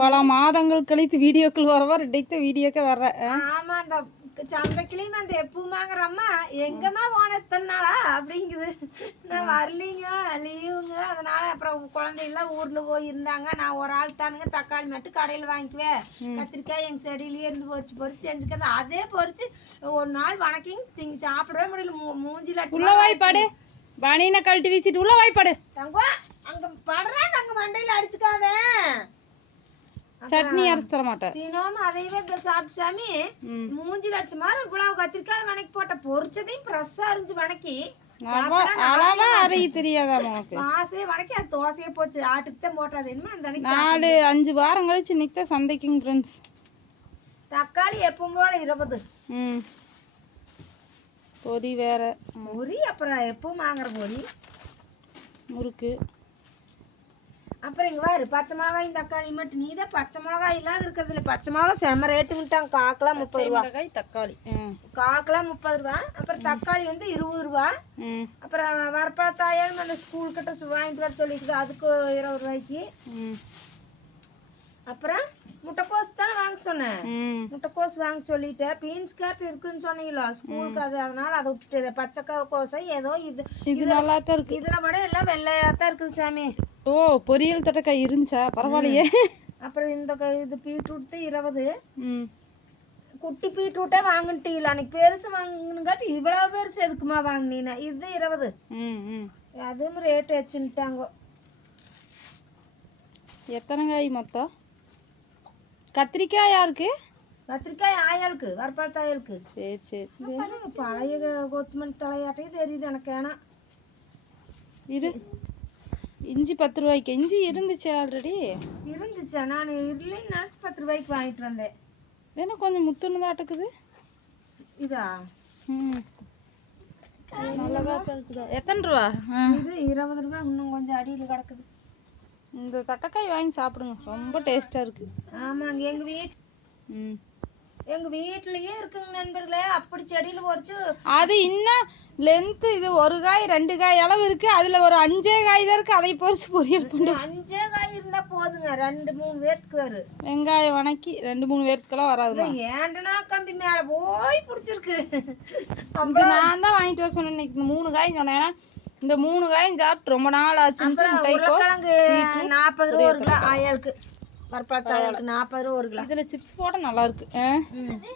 பல மாதங்கள் கழித்து வீடியோக்கள் வரவா ரெண்டைக்கு வீடியோக்கே வர்ற ஆமா அந்த சந்தைக்கிளையும் அந்த எப்பவுமாங்கிற அம்மா எங்கம்மா போன எத்தனை நாளா? அப்படிங்குது. நான் வரலீங்க லீவுங்க. அதனால அப்புறம் குழந்தைங்களாம் ஊர்ல போய் இருந்தாங்க நான் ஒரு ஆள் தானுங்க. தக்காளி மட்டும் கடையில் வாங்கிக்குவேன். கத்திரிக்காய் எங்க செடியிலேயே இருந்து பொரிச்சு பொரிச்சு செஞ்சுக்கிறது. அதே பொரிச்சு ஒரு நாள் வணக்கிங்க திங்க சாப்பிடவே முடியல. மூஞ்சில உள்ள வாய்ப்பாடு பனியனை கழட்டி வீசிட்டு உள்ள வாய்ப்பாடு தங்கம் அங்க படுறா சட்னி அரைச்சு தர மாட்டேன். தினமும் அதையவே சாப்பிட்டு சாமி மூஞ்சில அடிச்ச மாதிரி இவ்வளவு கத்திரிக்காய் வணக்கி போட்ட பொரிச்சதையும் ஃப்ரெஷ்ஷா அரிஞ்சு வணக்கி அளவா அரைய தெரியாதா உனக்கு மாசே வணக்கி அது தோசையே போச்சு. ஆட்டுக்கு தான் போட்டது என்னமா அந்த நாலு அஞ்சு வாரம் கழிச்சு தான் சந்தைக்குங்க ஃப்ரெண்ட்ஸ் தக்காளி எப்பவும் போல இருபது. ம். பொரி வேற. பொரி அப்புறம் எப்பவும் வாங்குற பொரி முறுக்கு. அப்புறம் இங்க பாரு பச்சை மிளகாயும் தக்காளி மட்டும். நீ தான் பச்சை மிளகாய் இல்லாத இருக்கிறது இல்ல. பச்சை மிளகாய் செம்ம ரேட்டு விட்டாங்க. காக்கெல்லாம் முப்பது ரூபா. மிளகாய் தக்காளி. காக்கெல்லாம் முப்பது ரூபா. அப்புறம் தக்காளி வந்து இருபது ரூபா. அப்புறம் வரப்பழத்தாயாலும் அந்த ஸ்கூல் கிட்ட வாங்கிட்டு வர சொல்லிக்குது அதுக்கு இருபது ரூபாய்க்கு. அப்புறம் முட்டைக்கோஸ் தானே வாங்க சொன்னேன். முட்டைக்கோஸ் வாங்க சொல்லிட்டேன். பீன்ஸ் கேரட் இருக்குன்னு சொன்னீங்களா? ஸ்கூலுக்கு அது அதனால அதை விட்டுட்டு பச்சை கா- கோஸை ஏதோ இது இது நல்லா தான் இருக்கு. இதுல மட்டும் எல்லாம் வெள்ளையா தான் இருக்குது சாமி. ஓ பொரியல் தட்டக்காய் இருந்துச்சா? பரவாயில்லையே. அப்புறம் இந்த இது பீட்ரூட் இருபது. குட்டி பீட்ரூட்டே வாங்கிட்டீங்களா? அன்னைக்கு பெருசு வாங்கணுங்காட்டி இவ்வளவு பெருசு எதுக்குமா வாங்கினீங்க? இது இருபது. அதுவும் ரேட் வச்சுட்டாங்க எத்தனை காய் மொத்தம்? கத்திரிக்காய் யாருக்கு? கத்திரிக்காய் ஆயாளுக்கு வரப்பழத்தாயாளுக்கு சரி சரி. என்ன பழைய கொத்தமல்லி தலையாட்டையே தெரியுது எனக்கு ஏன்னா. இது? இஞ்சி பத்து ரூபாய்க்கு. இஞ்சி இருந்துச்சு ஆல்ரெடி இருந்துச்சா? நான் இல்லைன்னு நினச்சி பத்து ரூபாய்க்கு வாங்கிட்டு வந்தேன். ஏன்னா கொஞ்சம் முத்துன்னு தான் அட்டக்குது இதா? ம். எத்தனை ரூபா? இது இருபது ரூபாய் இன்னும் கொஞ்சம் அடியில் கிடக்குது. இந்த தட்டைக்காய் வாங்கி சாப்பிடுங்க. ரொம்ப டேஸ்ட்டாக இருக்குது ஆமாங்க எங்கள் வீட் ம். எங்கள் வீட்லயே இருக்குங்க நண்பர்களே. அப்படி செடியில் பொறிச்சு அது இன்னும் லென்த்து இது ஒரு காய் ரெண்டு காய் அளவு இருக்குது அதில் ஒரு அஞ்சே காய் தான் இருக்குது அதை பொரிச்சு பொரியல் பண்ணு அஞ்சே காய் இருந்தா போதுங்க. ரெண்டு மூணு பேர்த்துக்கு வரும் வெங்காயம் வணக்கி ரெண்டு மூணு பேர்த்துக்கெல்லாம் வராதுமா? ஏண்டனா கம்பி மேல போய் பிடிச்சிருக்கு? நான் தான் வாங்கிட்டு வர சொன்னேன் இன்னைக்கு. இந்த மூணு காயும் சொன்னேன். இந்த மூணு காயும் சாப்பிட்டு ரொம்ப நாள் உருளைக்கிழங்கு நாற்பது ரூபா ஒரு கிலோ ஆயாளுக்கு. ஆயாளுக்கு நாற்பது ரூபா ஒரு கிலோ. இதில் சிப்ஸ் போட நல்லா இருக்கு.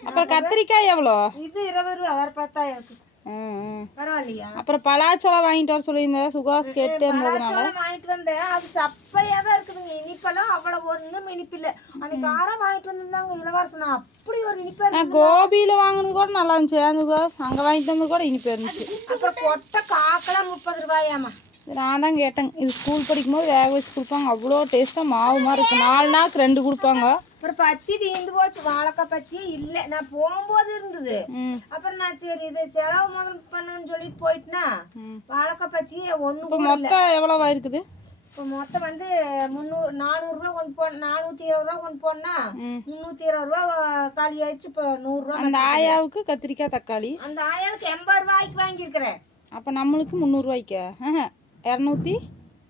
அப்புறம் கத்திரிக்காய் எவ்வளோ? இது இருபது ரூபா ம், ம். பரவாயில்லையா? அப்புறம் பலாச்சோளம் வாங்கிட்டு வர சொல்லியிருந்தேன் சுகாஸ் கேட்டு இருந்ததுனால. வாங்கிட்டு வந்தேன். அது சப்பையா தான் இருக்குதுங்க. இனிப்பெல்லாம் அவ்வளவு ஒண்ணும் இனிப்பு இல்ல. அன்னைக்கு ஆரம் வாங்கிட்டு வந்திருந்தாங்க இளவரசனா அப்படி ஒரு இனிப்பா இருக்கு கோபியில் வாங்கினது கூட நல்லா இருந்துச்சு. சுகாஸ்? அங்கே வாங்கிட்டு வந்தது கூட இனிப்பு இருந்துச்சு. அப்புறம் கொட்டை காக்கெல்லாம் முப்பது ரூபாயாமா இது நான் தான் கேட்டேன். இது ஸ்கூல் படிக்கும்போது வேக வச்சு கொடுப்பாங்க. அவ்வளோ டேஸ்ட்டாக மாவு மாதிரி இருக்கு நாலு நாளுக்கு ரெண்டு கொடுப்பாங்க. அப்புறம் பச்சி தீந்து போச்சு. வாழைக்காய் பச்சியே இல்லை. நான் போகும்போது இருந்தது. அப்புறம் நான் சரி இது செலவு முதல் பண்ணணும்னு சொல்லிட்டு போயிட்டுனா. வாழைக்காய் பச்சியே ஒண்ணு இப்போ மொத்தம் எவ்வளோவா இருக்குது இப்போ மொத்தம் வந்து முந்நூறு நானூறுரூவா கொண்டு போ நானூற்றி இருபது ரூபா கொண்டு போனா. முந்நூற்றி இருபது ரூபா காலி ஆயிடுச்சு. இப்போ நூறுரூவா அந்த ஆயாவுக்கு கத்திரிக்காய் தக்காளி. அந்த ஆயாளுக்கு எண்பது ரூபாய்க்கு வாங்கியிருக்கிறேன். அப்போ நம்மளுக்கு முந்நூறுரூவாய்க்கா இரநூத்தி?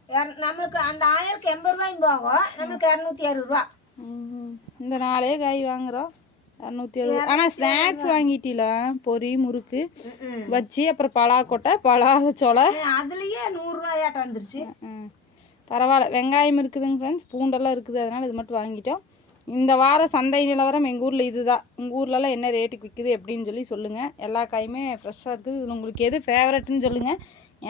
இர- நம்மளுக்கு அந்த ஆயாளுக்கு எண்பது ரூபாயும் போகும். நம்மளுக்கு இரநூத்தி அறுபது ரூபா. இந்த நாளே காய் வாங்குறோம். இரநூத்தி அறுபது. ஆனால் ஸ்நாக்ஸ் வாங்கிட்டீல? பொரி முறுக்கு வச்சு அப்புறம் பலாக்கொட்டை பலாச்சோளை அதுலயே நூறுரூவாயாட்டம் வந்துருச்சு. ம். பரவாயில்ல. வெங்காயம் இருக்குதுங்க ஃப்ரெண்ட்ஸ் பூண்டெல்லாம் இருக்குது. அதனால் இது மட்டும் வாங்கிட்டோம். இந்த வாரம் சந்தை நிலவரம் எங்கள் ஊரில் இதுதான். உங்கள் ஊர்லலாம் என்ன ரேட்டுக்கு விற்குது எப்படின்னு சொல்லி சொல்லுங்கள் எல்லா காயுமே ஃப்ரெஷ்ஷாக இருக்குது. இதில் உங்களுக்கு எது ஃபேவரட்னு சொல்லுங்கள்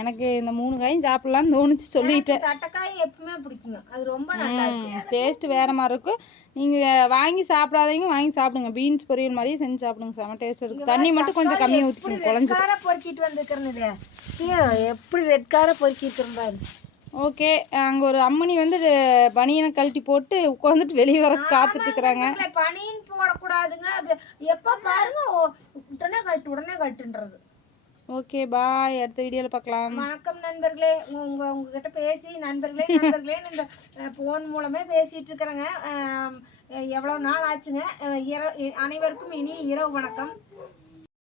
எனக்கு இந்த மூணு காயும் சாப்பிட்லான்னு தோணுச்சு சொல்லிட்டேன். தட்டைக்காய் எப்பவுமே பிடிக்குங்க. அது ரொம்ப நல்லா இருக்கும் டேஸ்ட் வேறு மாதிரி இருக்கும் நீங்கள் வாங்கி சாப்பிடாதீங்க வாங்கி சாப்பிடுங்க. பீன்ஸ் பொரியல் மாதிரியே செஞ்சு சாப்பிடுங்க செம்ம டேஸ்ட் இருக்குது தண்ணி மட்டும் கொஞ்சம் கம்மியாக ஊற்றிக்கணும் குழஞ்சி பொறுக்கிட்டு வந்திருக்கிறேன் எப்படி ரெட் காரை பொறுக்கிட்டு பாரு ஓகே அங்கே ஒரு அம்மனி வந்து பனியனை கழட்டி போட்டு உட்காந்துட்டு வெளியே வர காத்துட்டு இருக்கிறாங்க பனியன் போடக்கூடாதுங்க. அது எப்ப பாருங்க உடனே கட்டு உடனே கட்டுன்றது ஓகே பாய். அடுத்த வீடியோவில் பார்க்கலாம் வணக்கம் நண்பர்களே. உங்க உங்க உங்ககிட்ட பேசி நண்பர்களே நண்பர்களே இந்த போன் மூலமே பேசிட்டு இருக்கிறேங்க அஹ், எவ்வளவு நாள் ஆச்சுங்க. இரவு அனைவருக்கும் இனி இரவு வணக்கம்.